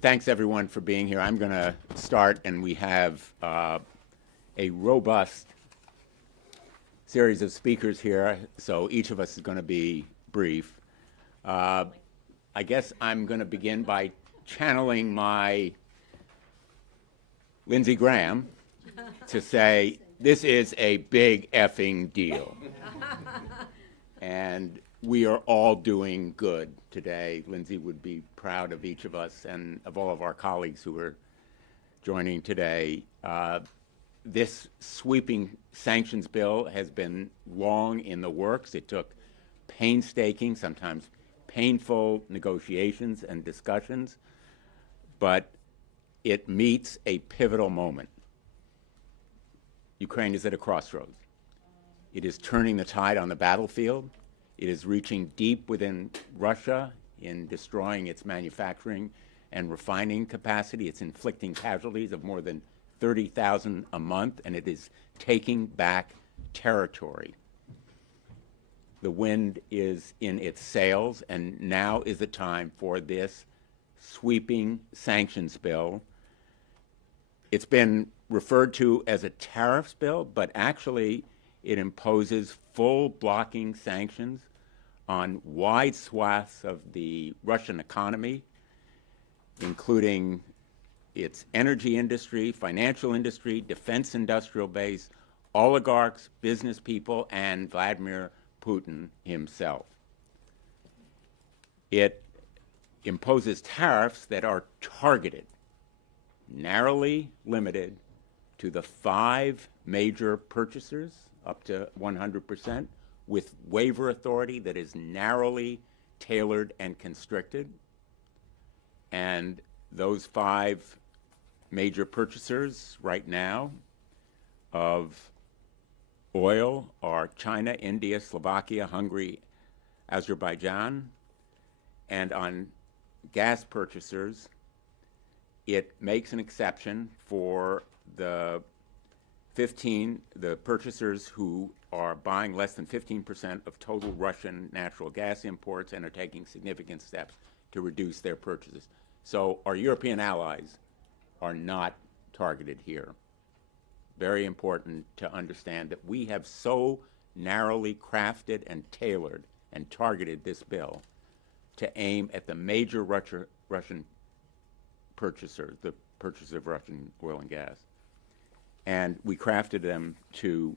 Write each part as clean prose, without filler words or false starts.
Thanks, everyone, for being here. I'm going to start, and we have a robust series of speakers here, so each of us is going to be brief. I guess I'm going to begin by channeling my Lindsey Graham to say, this is a big effing deal. And we are all doing good today. Lindsey would be proud of each of us and of all of our colleagues who are joining today. This sweeping sanctions bill has been long in the works. It took painstaking, sometimes painful negotiations and discussions, but it meets a pivotal moment. Ukraine is at a crossroads. It is turning the tide on the battlefield. It is reaching deep within Russia in destroying its manufacturing and refining capacity. It's inflicting casualties of more than 30,000 a month, and it is taking back territory. The wind is in its sails, and now is the time for this sweeping sanctions bill. It's been referred to as a tariffs bill, but actually it imposes full blocking sanctions on wide swaths of the Russian economy, including its energy industry, financial industry, defense industrial base, oligarchs, business people, and Vladimir Putin himself. It imposes tariffs that are targeted, narrowly limited to the 5 major purchasers, up to 100%, with waiver authority that is narrowly tailored and constricted. And those 5 major purchasers right now of oil are China, India, Slovakia, Hungary, Azerbaijan. And on gas purchasers, it makes an exception for the purchasers who are buying less than 15% of total Russian natural gas imports and are taking significant steps to reduce their purchases. So our European allies are not targeted here. Very important to understand that we have so narrowly crafted and tailored and targeted this bill to aim at the major Russian purchasers, the purchasers of Russian oil and gas. And we crafted them to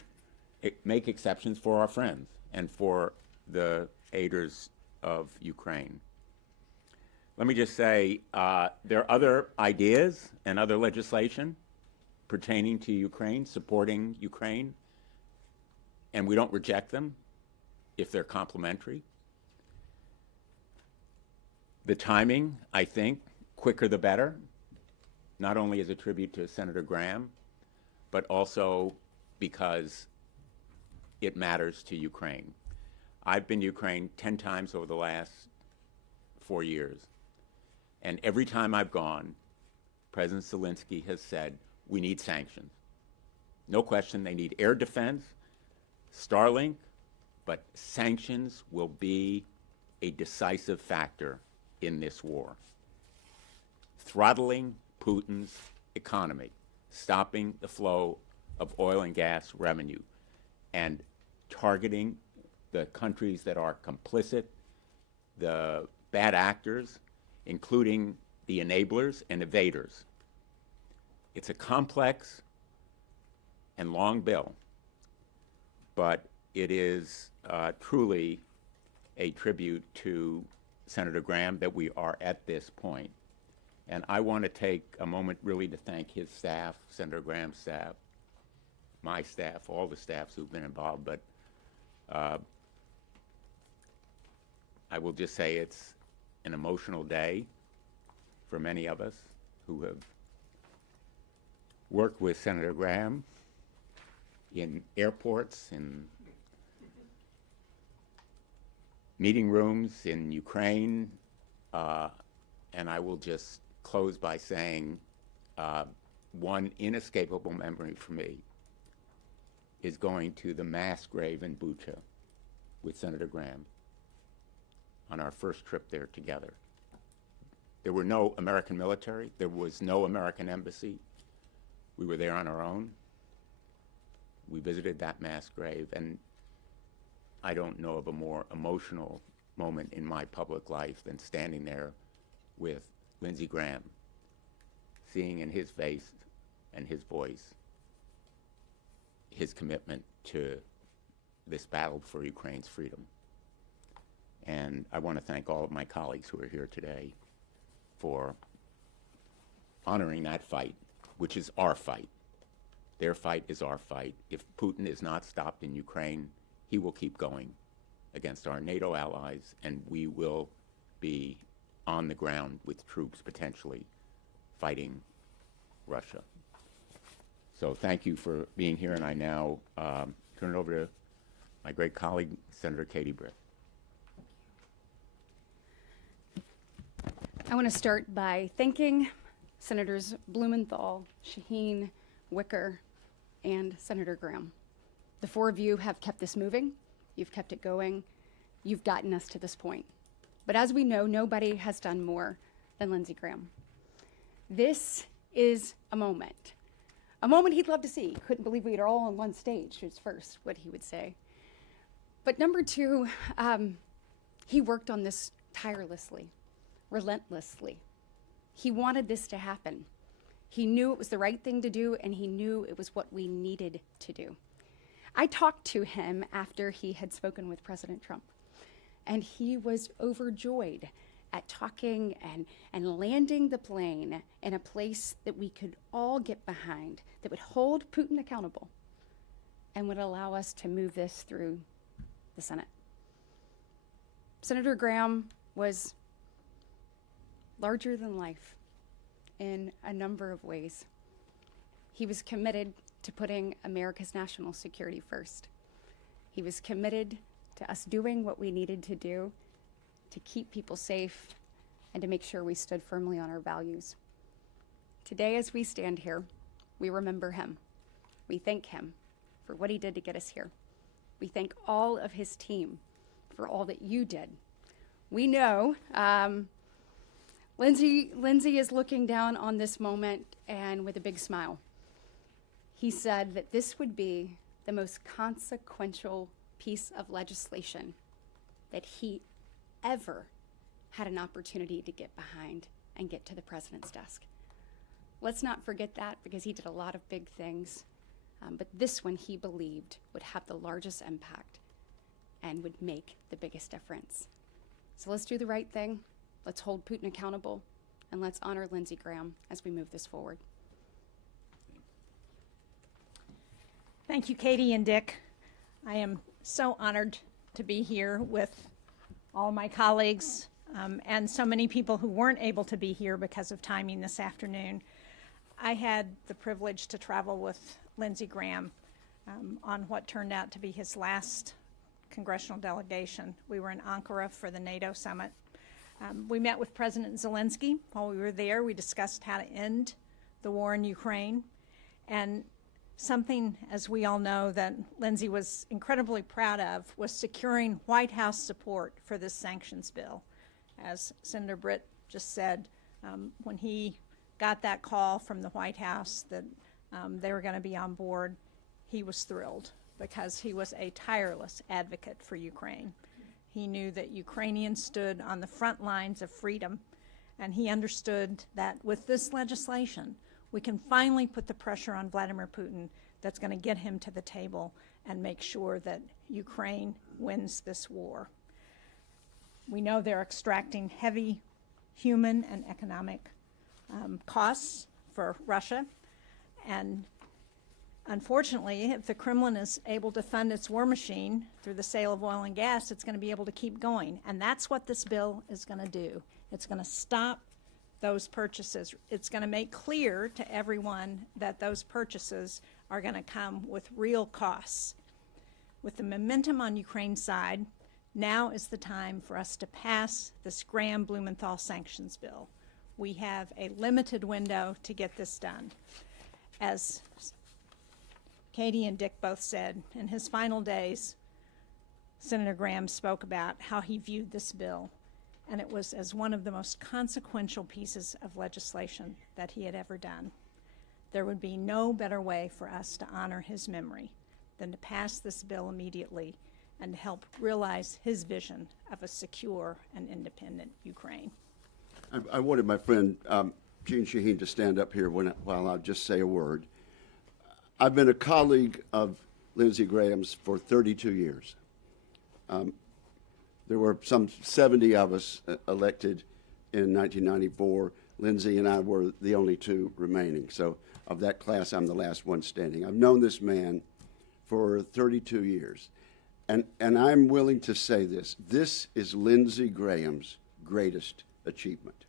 make exceptions for our friends and for the aiders of Ukraine. Let me just say, there are other ideas and other legislation pertaining to Ukraine, supporting Ukraine, and we don't reject them if they're complementary. The timing, I think, quicker the better, not only as a tribute to Senator Graham, but also because it matters to Ukraine. I've been to Ukraine 10 times over the last 4 years. And every time I've gone, President Zelensky has said, we need sanctions. No question, they need air defense, Starlink, but sanctions will be a decisive factor in this war. Throttling Putin's economy, stopping the flow of oil and gas revenue, and targeting the countries that are complicit, the bad actors, including the enablers and evaders. It's a complex and long bill, but it is truly a tribute to Senator Graham that we are at this point. And I want to take a moment really to thank his staff, Senator Graham's staff, my staff, all the staffs who've been involved, but I will just say it's an emotional day for many of us who have worked with Senator Graham in airports, in meeting rooms, in Ukraine, and I will just close by saying one inescapable memory for me is going to the mass grave in Bucha with Senator Graham on our first trip there together. There were no American military. There was no American embassy. We were there on our own. We visited that mass grave, and I don't know of a more emotional moment in my public life than standing there with Lindsey Graham, seeing in his face and his voice his commitment to this battle for Ukraine's freedom. And I want to thank all of my colleagues who are here today for honoring that fight, which is our fight. Their fight is our fight. If Putin is not stopped in Ukraine, he will keep going against our NATO allies, and we will be on the ground with troops potentially fighting Russia. So thank you for being here, and I now turn it over to my great colleague, Senator Katie Britt. I want to start by thanking Senators Blumenthal, Shaheen, Wicker, and Senator Graham. The four of you have kept this moving. You've kept it going. You've gotten us to this point. But as we know, nobody has done more than Lindsey Graham. This is a moment he'd love to see. He couldn't believe we were all on one stage, is first what he would say. But number two, he worked on this tirelessly, relentlessly. He wanted this to happen. He knew it was the right thing to do, and he knew it was what we needed to do. I talked to him after he had spoken with President Trump, and he was overjoyed at talking and landing the plane in a place that we could all get behind, that would hold Putin accountable and would allow us to move this through the Senate. Senator Graham was larger than life in a number of ways. He was committed to putting America's national security first. He was committed to us doing what we needed to do to keep people safe and to make sure we stood firmly on our values. Today, as we stand here, we remember him. We thank him for what he did to get us here. We thank all of his team for all that you did. We know Lindsey is looking down on this moment and with a big smile. He said that this would be the most consequential piece of legislation that he ever had an opportunity to get behind and get to the president's desk. Let's not forget that, because he did a lot of big things, but this one he believed would have the largest impact and would make the biggest difference. So let's do the right thing. Let's hold Putin accountable, and let's honor Lindsey Graham as we move this forward. Thank you, Katie and Dick. I am so honored to be here with all my colleagues and so many people who weren't able to be here because of timing this afternoon. I had the privilege to travel with Lindsey Graham on what turned out to be his last congressional delegation. We were in Ankara for the NATO summit. We met with President Zelensky. While we were there, we discussed how to end the war in Ukraine. And something, as we all know, that Lindsey was incredibly proud of was securing White House support for this sanctions bill. As Senator Britt just said, when he got that call from the White House that they were going to be on board, he was thrilled, because he was a tireless advocate for Ukraine. He knew that Ukrainians stood on the front lines of freedom, and he understood that with this legislation, we can finally put the pressure on Vladimir Putin that's going to get him to the table and make sure that Ukraine wins this war. We know they're extracting heavy human and economic costs for Russia, and unfortunately, if the Kremlin is able to fund its war machine through the sale of oil and gas, it's going to be able to keep going. And that's what this bill is going to do. It's going to stop those purchases. It's going to make clear to everyone that those purchases are going to come with real costs. With the momentum on Ukraine's side, now is the time for us to pass this Graham-Blumenthal sanctions bill. We have a limited window to get this done. As Katie and Dick both said, in his final days, Senator Graham spoke about how he viewed this bill. and it was as one of the most consequential pieces of legislation that he had ever done. There would be no better way for us to honor his memory than to pass this bill immediately and to help realize his vision of a secure and independent Ukraine. I wanted my friend Jean Shaheen to stand up here while I just say a word. I've been a colleague of Lindsey Graham's for 32 years. There were some 70 of us elected in 1994. Lindsey and I were the only two remaining. So of that class, I'm the last one standing. I've known this man for 32 years. And I'm willing to say this. This is Lindsey Graham's greatest achievement.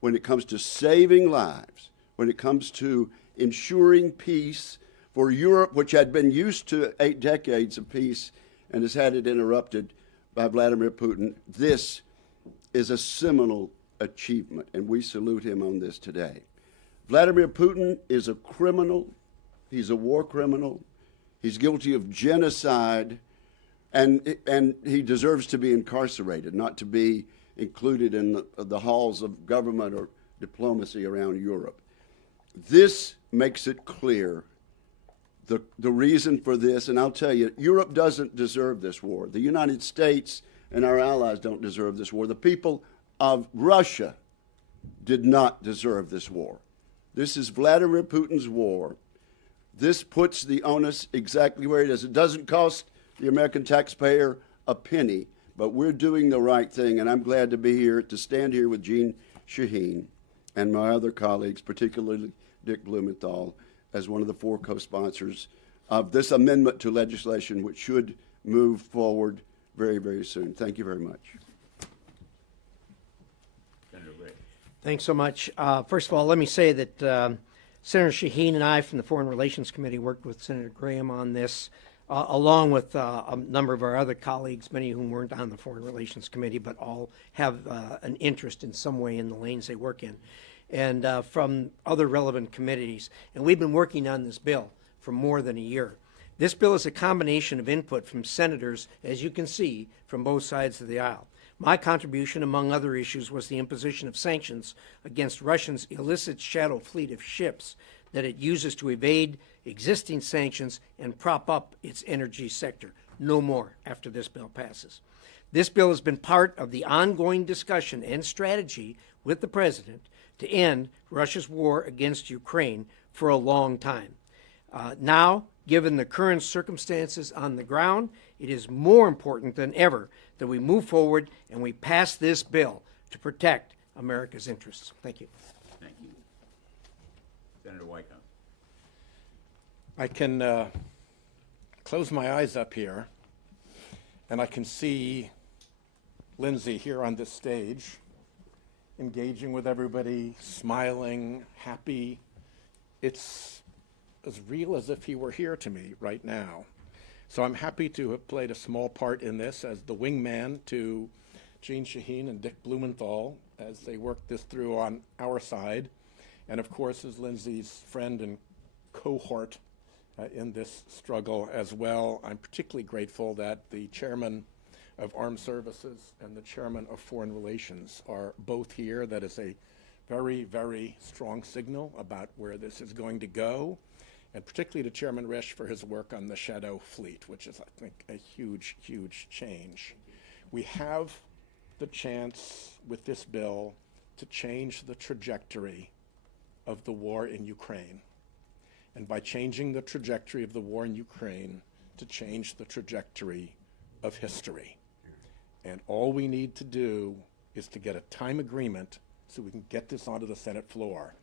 When it comes to saving lives, when it comes to ensuring peace for Europe, which had been used to 8 decades of peace and has had it interrupted by Vladimir Putin, this is a seminal achievement, and we salute him on this today. Vladimir Putin is a criminal. He's a war criminal. He's guilty of genocide, and he deserves to be incarcerated, not to be included in the halls of government or diplomacy around Europe. This makes it clear the reason for this, and I'll tell you, Europe doesn't deserve this war. The United States and our allies don't deserve this war. The people of Russia did not deserve this war. This is Vladimir Putin's war. This puts the onus exactly where it is. It doesn't cost the American taxpayer a penny, but we're doing the right thing, and I'm glad to be here, to stand here with Jean Shaheen and my other colleagues, particularly Dick Blumenthal, as one of the 4 co-sponsors of this amendment to legislation, which should move forward very, very soon. Thank you very much. Senator Ray. Thanks so much. First of all, let me say that Senator Shaheen and I from the Foreign Relations Committee worked with Senator Graham on this, along with a number of our other colleagues, many of whom weren't on the Foreign Relations Committee, but all have an interest in some way in the lanes they work in, and from other relevant committees. And we've been working on this bill for more than a year. This bill is a combination of input from senators, as you can see, from both sides of the aisle. My contribution, among other issues, was the imposition of sanctions against Russia's illicit shadow fleet of ships that it uses to evade existing sanctions and prop up its energy sector. No more after this bill passes. This bill has been part of the ongoing discussion and strategy with the president to end Russia's war against Ukraine for a long time. Now, given the current circumstances on the ground, it is more important than ever that we move forward and we pass this bill to protect America's interests. Thank you. Thank you. Senator Whitehouse. I can close my eyes up here, and I can see Lindsey here on this stage, engaging with everybody, smiling, happy. It's as real as if he were here to me right now. So I'm happy to have played a small part in this as the wingman to Jean Shaheen and Dick Blumenthal as they work this through on our side, and of course as Lindsey's friend and cohort in this struggle as well. I'm particularly grateful that the chairman of Armed Services and the chairman of Foreign Relations are both here. That is a very, very strong signal about where this is going to go, and particularly to Chairman Risch for his work on the Shadow Fleet, which is, I think, a huge, huge change. We have the chance with this bill to change the trajectory of the war in Ukraine. And by changing the trajectory of the war in Ukraine, to change the trajectory of history. And all we need to do is to get a time agreement so we can get this onto the Senate floor.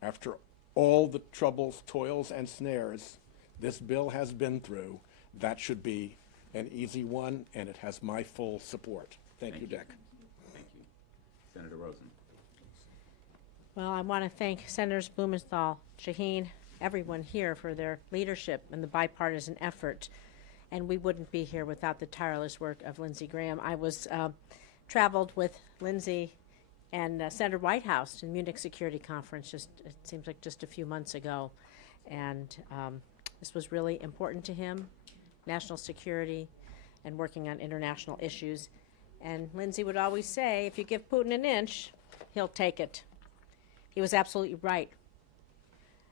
After all the troubles, toils, and snares this bill has been through, that should be an easy one, and it has my full support. Thank you, Dick. Thank you. Senator Rosen. Well, I want to thank Senators Blumenthal, Shaheen, everyone here for their leadership and the bipartisan effort. And we wouldn't be here without the tireless work of Lindsey Graham. I was traveled with Lindsey and Senator Whitehouse to Munich Security Conference it seems like just a few months ago. And this was really important to him, national security and working on international issues. And Lindsey would always say, if you give Putin an inch, he'll take it. He was absolutely right.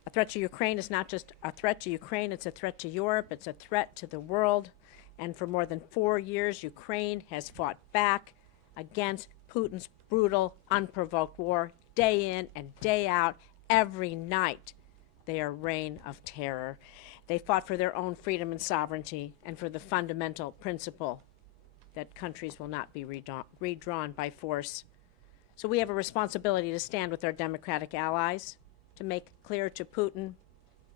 A threat to Ukraine is not just a threat to Ukraine, it's a threat to Europe, it's a threat to the world. And for more than 4 years, Ukraine has fought back against Putin's brutal, unprovoked war, day in and day out, every night. They are reign of terror. They fought for their own freedom and sovereignty and for the fundamental principle that countries will not be redrawn by force. So we have a responsibility to stand with our democratic allies, to make clear to Putin,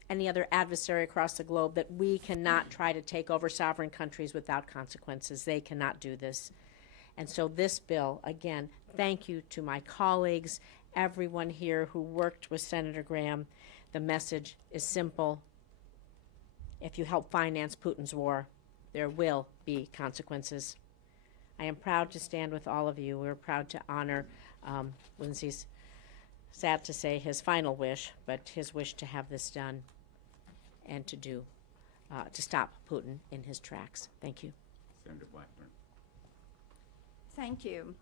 any other adversary across the globe, that we cannot try to take over sovereign countries without consequences. They cannot do this. And so this bill, again, thank you to my colleagues, everyone here who worked with Senator Graham. The message is simple. If you help finance Putin's war, there will be consequences. I am proud to stand with all of you. We're proud to honor Lindsey's, sad to say, his final wish, but his wish to have this done and to stop Putin in his tracks. Thank you. Senator Blackburn. Thank you.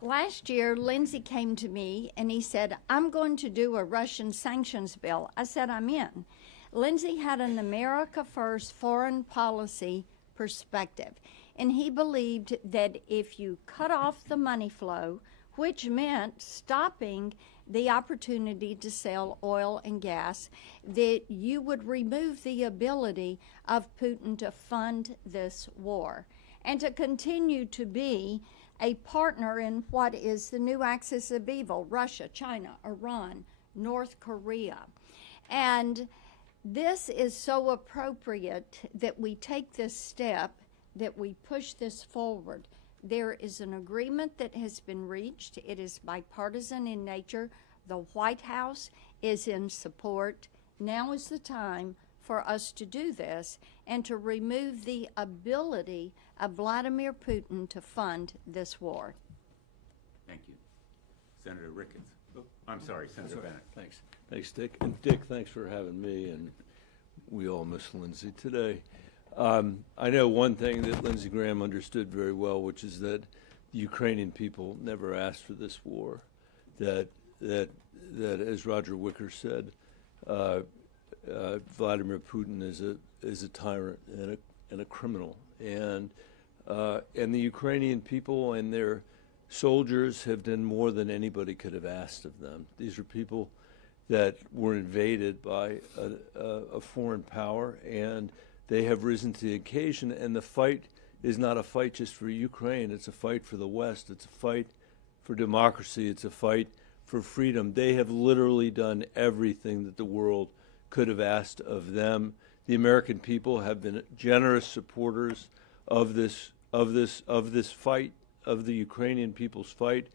Last year, Lindsey came to me and he said, I'm going to do a Russian sanctions bill. I said, I'm in. Lindsey had an America First foreign policy perspective, and he believed that if you cut off the money flow, which meant stopping the opportunity to sell oil and gas, that you would remove the ability of Putin to fund this war and to continue to be a partner in what is the new axis of evil: Russia, China, Iran, North Korea. And this is so appropriate that we take this step, that we push this forward. There is an agreement that has been reached. It is bipartisan in nature. The White House is in support. Now is the time for us to do this and to remove the ability of Vladimir Putin to fund this war. Thank you. Senator Ricketts. Oh, I'm sorry, Senator Bennett. Thanks. Thanks, Dick. And Dick, thanks for having me, and we all miss Lindsey today. I know one thing that Lindsey Graham understood very well, which is that the Ukrainian people never asked for this war. That as Roger Wicker said, Vladimir Putin is a tyrant and a criminal, and the Ukrainian people and their soldiers have done more than anybody could have asked of them. These are people that were invaded by a foreign power, and they have risen to the occasion. And the fight is not a fight just for Ukraine. It's a fight for the West. It's a fight for democracy. It's a fight for freedom. They have literally done everything that the world could have asked of them. The American people have been generous supporters of this fight, of the Ukrainian people's fight.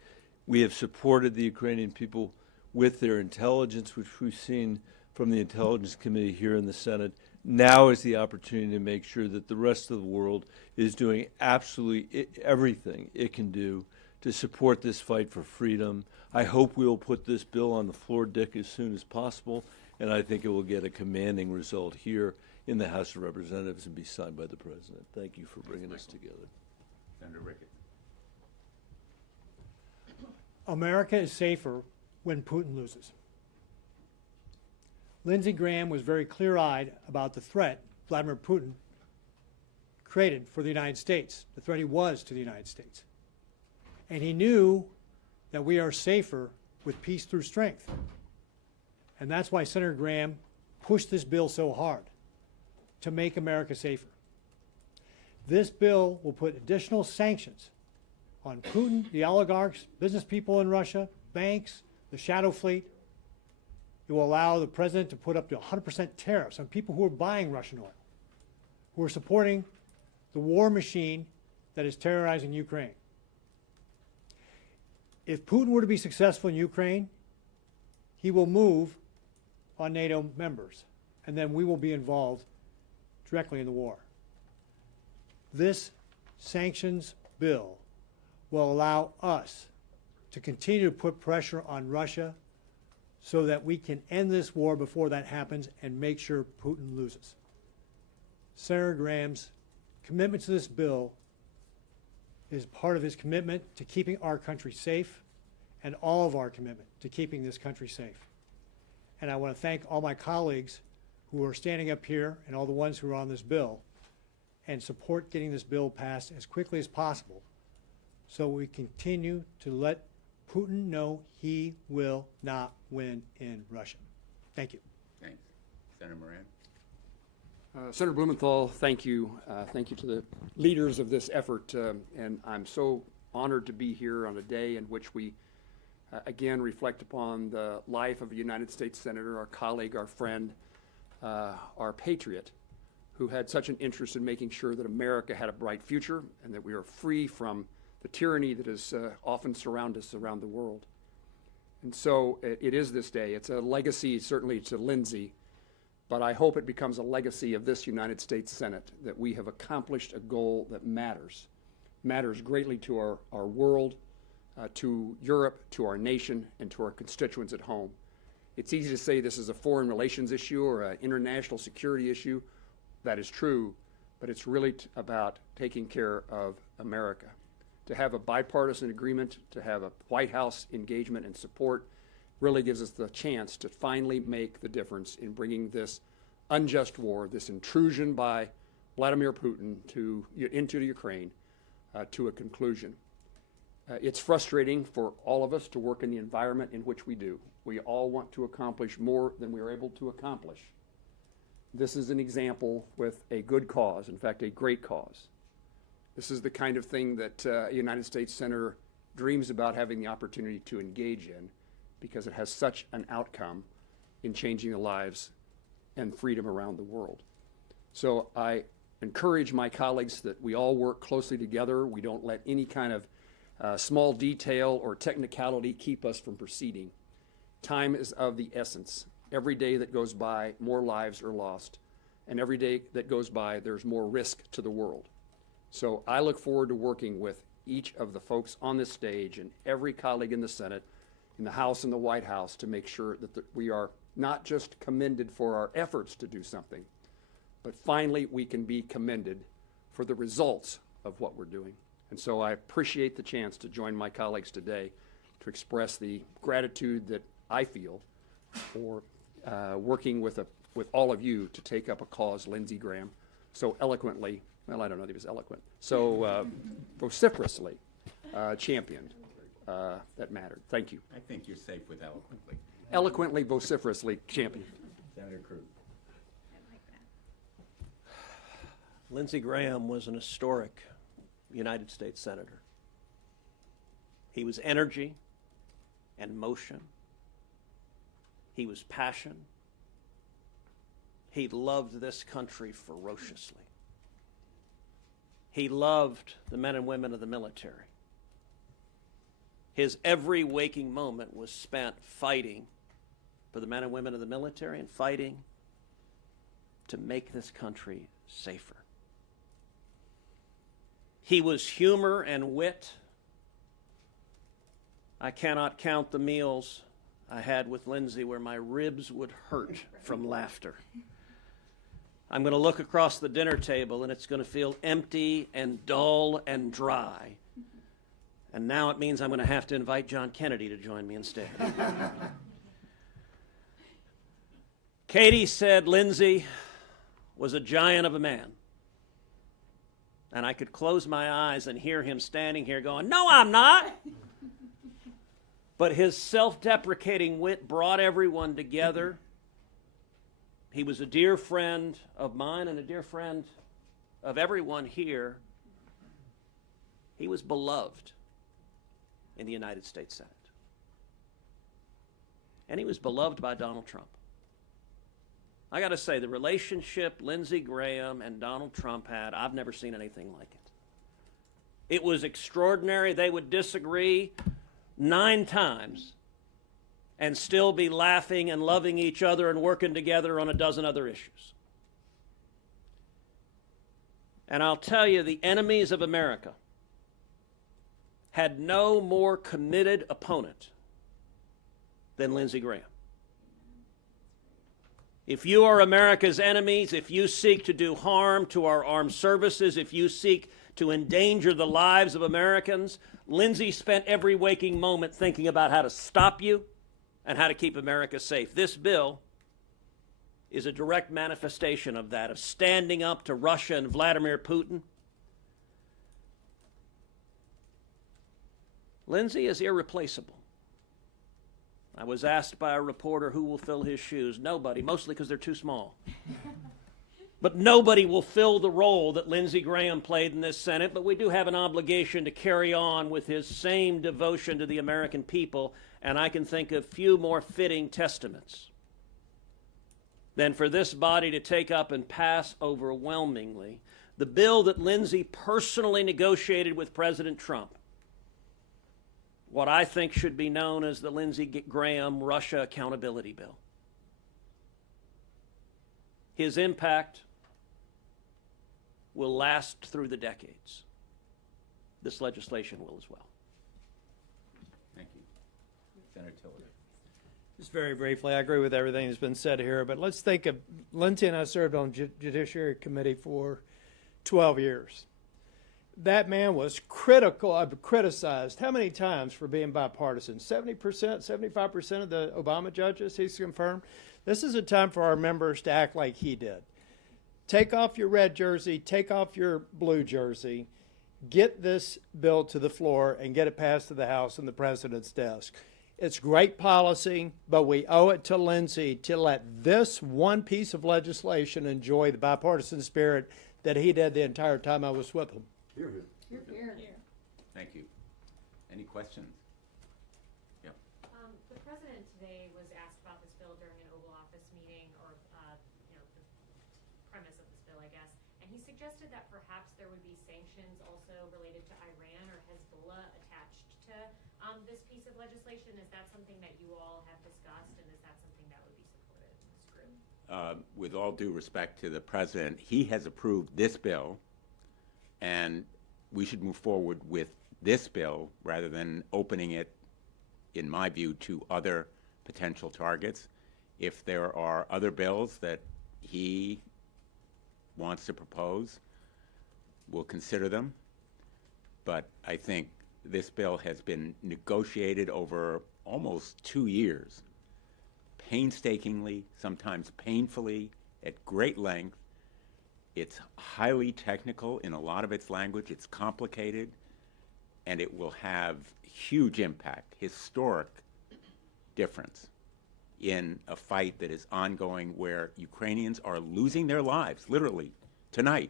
We have supported the Ukrainian people with their intelligence, which we've seen from the Intelligence Committee here in the Senate. Now is the opportunity to make sure that the rest of the world is doing absolutely everything it can do to support this fight for freedom. I hope we will put this bill on the floor, Dick, as soon as possible, and I think it will get a commanding result here in the House of Representatives and be signed by the President. Thank you for bringing us together. Senator Ricketts. America is safer when Putin loses. Lindsey Graham was very clear-eyed about the threat Vladimir Putin created for the United States, the threat he was to the United States. And he knew that we are safer with peace through strength. And that's why Senator Graham pushed this bill so hard, to make America safer. This bill will put additional sanctions on Putin, the oligarchs, business people in Russia, banks, the shadow fleet. It will allow the president to put up to 100% tariffs on people who are buying Russian oil, who are supporting the war machine that is terrorizing Ukraine. If Putin were to be successful in Ukraine, he will move on NATO members, and then we will be involved directly in the war. This sanctions bill will allow us to continue to put pressure on Russia so that we can end this war before that happens and make sure Putin loses. Senator Graham's commitment to this bill is part of his commitment to keeping our country safe and all of our commitment to keeping this country safe. And I want to thank all my colleagues who are standing up here and all the ones who are on this bill and support getting this bill passed as quickly as possible so we continue to let Putin know he will not win in Russia. Thank you. Thanks. Senator Moran? Senator Blumenthal, thank you. Thank you to the leaders of this effort. And I'm so honored to be here on a day in which we again reflect upon the life of a United States Senator, our colleague, our friend, our patriot, who had such an interest in making sure that America had a bright future and that we are free from the tyranny that has often surrounded us around the world. And so it is this day. It's a legacy certainly to Lindsey, but I hope it becomes a legacy of this United States Senate, that we have accomplished a goal that matters greatly to our world, to Europe, to our nation, and to our constituents at home. It's easy to say this is a foreign relations issue or an international security issue. That is true, but it's really about taking care of America. To have a bipartisan agreement, to have a White House engagement and support really gives us the chance to finally make the difference in bringing this unjust war, this intrusion by Vladimir Putin into Ukraine to a conclusion. It's frustrating for all of us to work in the environment in which we do. We all want to accomplish more than we are able to accomplish. This is an example with a good cause, in fact, a great cause. This is the kind of thing that a United States Senator dreams about having the opportunity to engage in, because it has such an outcome in changing the lives and freedom around the world. So I encourage my colleagues that we all work closely together. We don't let any kind of small detail or technicality keep us from proceeding. Time is of the essence. Every day that goes by, more lives are lost. And every day that goes by, there's more risk to the world. So I look forward to working with each of the folks on this stage and every colleague in the Senate, in the House and the White House, to make sure that we are not just commended for our efforts to do something, but finally we can be commended for the results of what we're doing. And so I appreciate the chance to join my colleagues today to express the gratitude that I feel for working with all of you to take up a cause Lindsey Graham so eloquently, well, I don't know if he was eloquent, so vociferously championed that mattered. Thank you. I think you're safe with eloquently. Eloquently, vociferously championed. Senator Cruz. Lindsey Graham was an historic United States Senator. He was energy and motion. He was passion. He loved this country ferociously. He loved the men and women of the military. His every waking moment was spent fighting for the men and women of the military and fighting to make this country safer. He was humor and wit. I cannot count the meals I had with Lindsey where my ribs would hurt from laughter. I'm going to look across the dinner table and it's going to feel empty and dull and dry. And now it means I'm going to have to invite John Kennedy to join me instead. Katie said Lindsey was a giant of a man. And I could close my eyes and hear him standing here going, "No, I'm not." But his self-deprecating wit brought everyone together. He was a dear friend of mine and a dear friend of everyone here. He was beloved in the United States Senate. And he was beloved by Donald Trump. I got to say, the relationship Lindsey Graham and Donald Trump had, I've never seen anything like it. It was extraordinary. They would disagree 9 times and still be laughing and loving each other and working together on a dozen other issues. And I'll tell you, the enemies of America had no more committed opponent than Lindsey Graham. If you are America's enemies, if you seek to do harm to our armed services, if you seek to endanger the lives of Americans, Lindsey spent every waking moment thinking about how to stop you and how to keep America safe. This bill is a direct manifestation of that, of standing up to Russia and Vladimir Putin. Lindsey is irreplaceable. I was asked by a reporter who will fill his shoes. Nobody, mostly because they're too small. But nobody will fill the role that Lindsey Graham played in this Senate, but we do have an obligation to carry on with his same devotion to the American people, and I can think of few more fitting testaments than for this body to take up and pass overwhelmingly the bill that Lindsey personally negotiated with President Trump, what I think should be known as the Lindsey Graham Russia Accountability Bill. His impact will last through the decades. This legislation will as well. Thank you. Senator Tiller. Just very briefly, I agree with everything that's been said here, but let's think of, Lindsey and I served on Judiciary Committee for 12 years. That man was criticized how many times for being bipartisan? 70%, 75% of the Obama judges, he's confirmed. This is a time for our members to act like he did. Take off your red jersey, take off your blue jersey, get this bill to the floor and get it passed to the House and the President's desk. It's great policy, but we owe it to Lindsey to let this one piece of legislation enjoy the bipartisan spirit that he did the entire time I was with him. Hear, hear. Thank you. Any questions? Yeah. The president today was asked about this bill during an Oval Office meeting, or the premise of this bill, I guess, and he suggested that perhaps there would be sanctions also related to Iran or Hezbollah attached to this piece of legislation. Is that something that you all have discussed, and is that something that would be supported in this group? With all due respect to the president, he has approved this bill, and we should move forward with this bill rather than opening it, in my view, to other potential targets. If there are other bills that he wants to propose, we'll consider them. But I think this bill has been negotiated over almost 2 years, painstakingly, sometimes painfully, at great length. It's highly technical in a lot of its language. It's complicated, and it will have huge impact, historic difference in a fight that is ongoing where Ukrainians are losing their lives, literally, tonight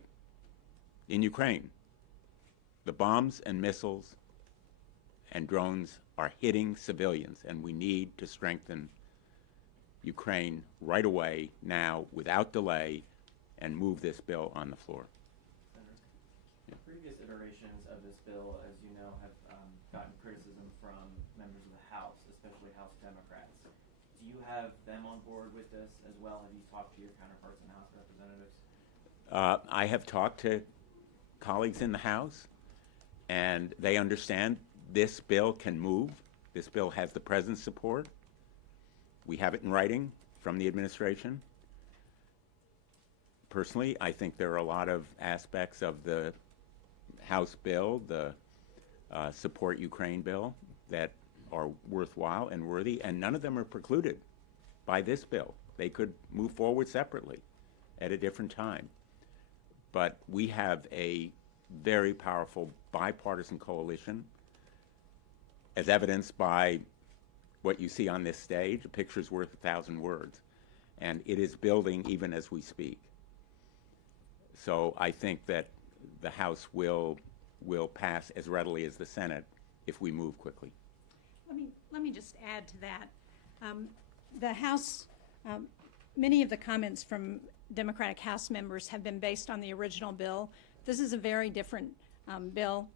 in Ukraine. The bombs and missiles and drones are hitting civilians, and we need to strengthen Ukraine right away, now, without delay, and move this bill on the floor. Previous iterations of this bill, as you know, have gotten criticism from members of the House, especially House Democrats. Do you have them on board with this as well? Have you talked to your counterparts in House Representatives? I have talked to colleagues in the House, and they understand this bill can move. This bill has the President's support. We have it in writing from the administration. Personally, I think there are a lot of aspects of the House bill, the Support Ukraine bill, that are worthwhile and worthy, and none of them are precluded by this bill. They could move forward separately at a different time. But we have a very powerful bipartisan coalition, as evidenced by what you see on this stage. A picture's worth 1,000 words. And it is building even as we speak. So I think that the House will pass as readily as the Senate if we move quickly. Let me just add to that. The House, many of the comments from Democratic House members have been based on the original bill. This is a very different bill.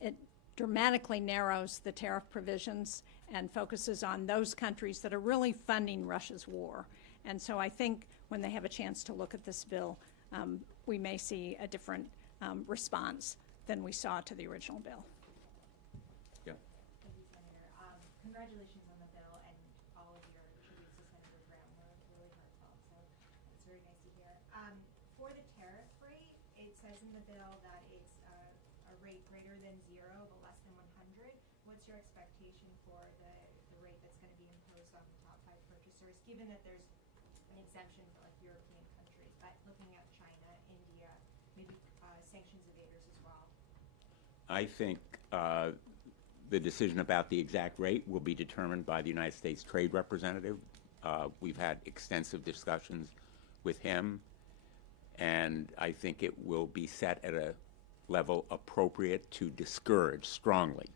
It dramatically narrows the tariff provisions and focuses on those countries that are really funding Russia's war. And so I think when they have a chance to look at this bill, we may see a different response than we saw to the original bill. Yeah. Thank you, Senator. Congratulations on the bill, and all of your tributes to Senator Graham were really heartfelt, so it's very nice to hear. For the tariff rate, it says in the bill that it's rate greater than 0 but less than 100, what's your expectation for the rate that's going to be imposed on the top 5 purchasers, given that there's an exemption for like European countries, but looking at China, India, maybe sanctions evaders as well? I think the decision about the exact rate will be determined by the United States Trade Representative. We've had extensive discussions with him, and I think it will be set at a level appropriate to discourage strongly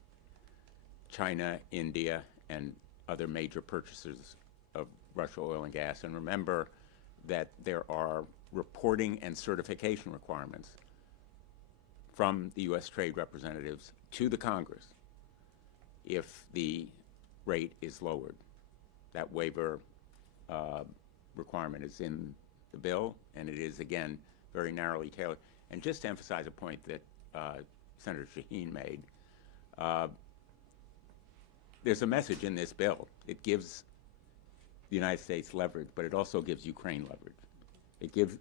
China, India, and other major purchasers of Russian oil and gas. And remember that there are reporting and certification requirements from the U.S. trade representatives to the Congress if the rate is lowered. That waiver requirement is in the bill, and it is, again, very narrowly tailored. And just to emphasize a point that Senator Shaheen made, there's a message in this bill. It gives the United States leverage, but it also gives Ukraine leverage. It gives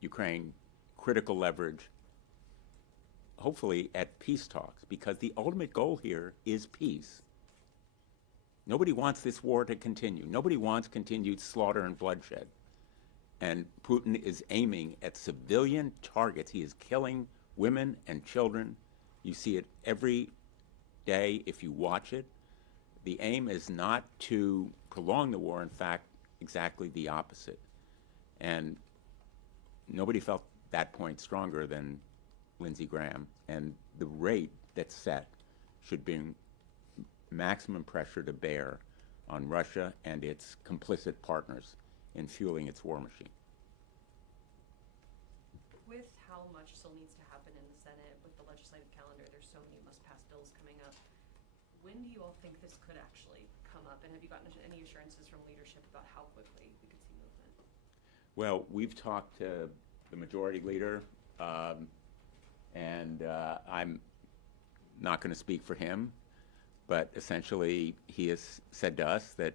Ukraine critical leverage, hopefully at peace talks, because the ultimate goal here is peace. Nobody wants this war to continue. Nobody wants continued slaughter and bloodshed. And Putin is aiming at civilian targets. He is killing women and children. You see it every day if you watch it. The aim is not to prolong the war, in fact, exactly the opposite. And nobody felt that point stronger than Lindsey Graham. And the rate that's set should bring maximum pressure to bear on Russia and its complicit partners in fueling its war machine. With how much still needs to happen in the Senate, with the legislative calendar, there's so many must-pass bills coming up. When do you all think this could actually come up? And have you gotten any assurances from leadership about how quickly we could see movement? Well, we've talked to the majority leader, and I'm not going to speak for him, but essentially he has said to us that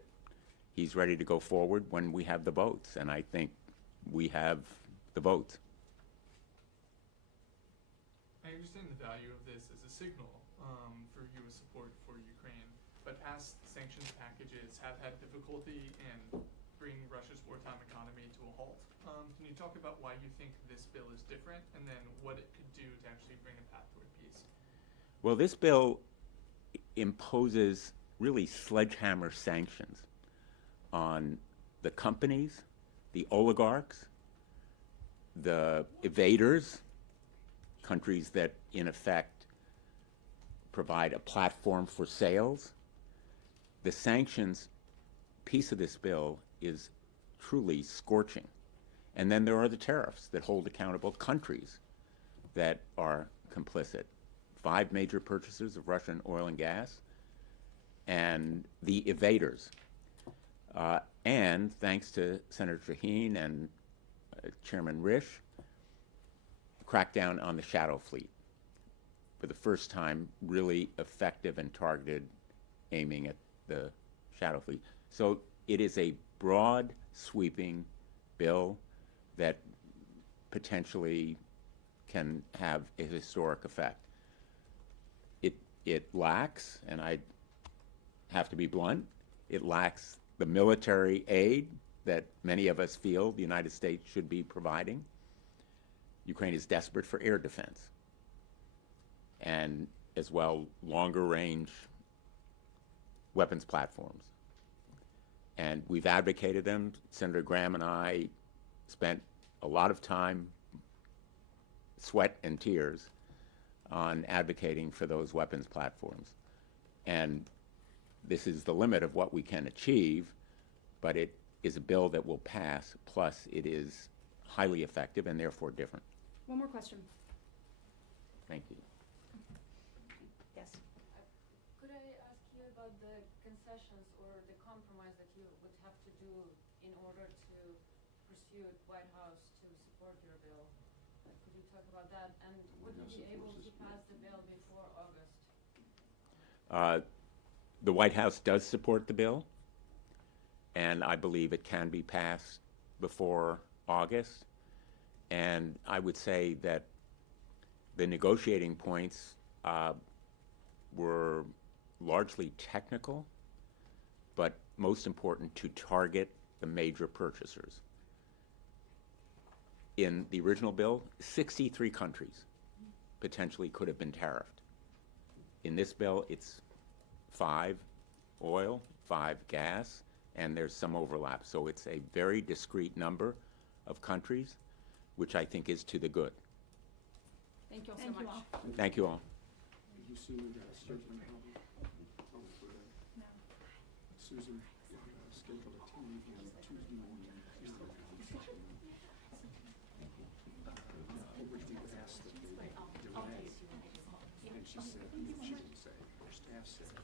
he's ready to go forward when we have the votes, and I think we have the votes. I understand the value of this as a signal for U.S. support for Ukraine, but past sanctions packages have had difficulty in bringing Russia's wartime economy to a halt. Can you talk about why you think this bill is different, and then what it could do to actually bring a path toward peace? Well, this bill imposes really sledgehammer sanctions on the companies, the oligarchs, the evaders, countries that in effect provide a platform for sales. The sanctions piece of this bill is truly scorching. And then there are the tariffs that hold accountable countries that are complicit. 5 major purchasers of Russian oil and gas, and the evaders. And thanks to Senator Shaheen and Chairman Risch, crackdown on the shadow fleet. For the first time, really effective and targeted aiming at the shadow fleet. So it is a broad, sweeping bill that potentially can have a historic effect. It lacks, and I have to be blunt, it lacks the military aid that many of us feel the United States should be providing. Ukraine is desperate for air defense, and as well longer range weapons platforms. And we've advocated them. Senator Graham and I spent a lot of time, sweat and tears, on advocating for those weapons platforms. And this is the limit of what we can achieve, but it is a bill that will pass, plus it is highly effective and therefore different. One more question. Thank you. Yes. Could I ask you about the concessions or the compromise that you would have to do in order to persuade White House to support your bill? Could you talk about that? And would you be able to pass the bill before August? The White House does support the bill, and I believe it can be passed before August. And I would say that The negotiating points were largely technical, but most important to target the major purchasers. In the original bill, 63 countries potentially could have been tariffed. In this bill, it's 5 oil, 5 gas, and there's some overlap. So it's a very discrete number of countries, which I think is to the good. Thank you all Thank so you much. all. Thank you all. Susan, schedule a team on Tuesday morning. Which we would ask that they delay. And she said, she didn't say, her staff said,